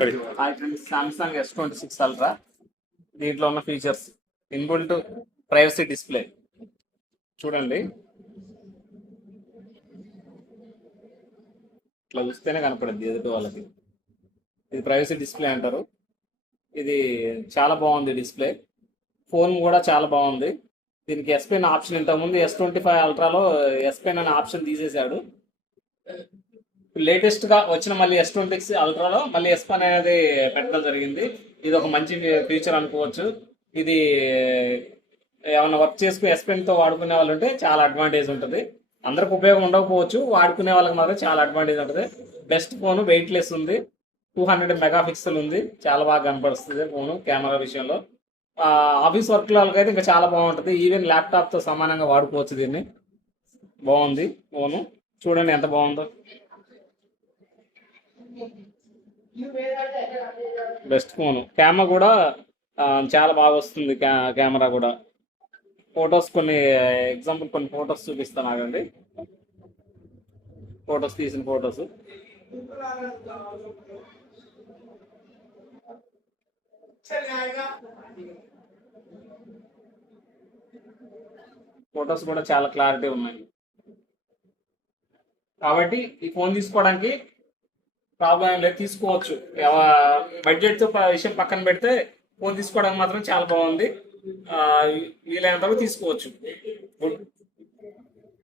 Hi friends, Samsung S26 ultra. దీంట్లో ఉన్న features: inbuilt privacy display. చూడండి, ఇట్లా చూస్తేనే కనపడుద్ది ఎదుటి వాళ్ళకి. ఇది ప్రైవసీ డిస్ప్లే అంటారు. ఇది చాలా బాగుంది డిస్ప్లే. ఫోన్ కూడా చాలా బాగుంది. దీనికి S Pen ఆప్షన్, ఇంతకుముందు S25 అల్ట్రాలో S Pen అనే ఆప్షన్ తీసేశాడు. లేటెస్ట్ గా వచ్చిన మళ్ళీ S26 అల్ట్రాలో మళ్ళీ S Pen అనేది పెట్టడం జరిగింది. ఇది ఒక మంచి ఫీచర్ అనుకోవచ్చు. ఇది ఏమైనా వర్క్ చేసుకుని S Pen తో వాడుకునే వాళ్ళు ఉంటే చాలా అడ్వాంటేజ్ ఉంటుంది. అందరికి ఉపయోగం ఉండకపోవచ్చు, వాడుకునే వాళ్ళకి మాత్రం చాలా అడ్వాంటేజ్ ఉంటుంది. బెస్ట్ ఫోన్, వెయిట్ లెస్ ఉంది, 200 మెగాపిక్సెల్ ఉంది, చాలా బాగా కనపడుస్తుంది ఫోను కెమెరా విషయంలో. ఆఫీస్ వర్క్ వాళ్ళకైతే ఇంకా చాలా బాగుంటుంది. ఈవెన్ ల్యాప్టాప్ తో సమానంగా వాడుకోవచ్చు దీన్ని. బాగుంది ఫోను, చూడండి ఎంత బాగుందో. Best phone. కెమెరా కూడా చాలా బాగా వస్తుంది. కెమెరా కూడా ఫొటోస్ కొన్ని ఎగ్జాంపుల్ కొన్ని ఫొటోస్ చూపిస్తాను, ఆగండి. ఫొటోస్ తీసిన ఫొటోస్ ఫొటోస్ కూడా చాలా క్లారిటీ ఉన్నాయి. కాబట్టి ఈ ఫోన్ తీసుకోవడానికి ప్రాబ్లం ఏం లేదు, తీసుకోవచ్చు. బడ్జెట్ విషయం పక్కన పెడితే ఫోన్ తీసుకోవడానికి మాత్రం చాలా బాగుంది. వీలైనంత వరకు తీసుకోవచ్చు. గుడ్.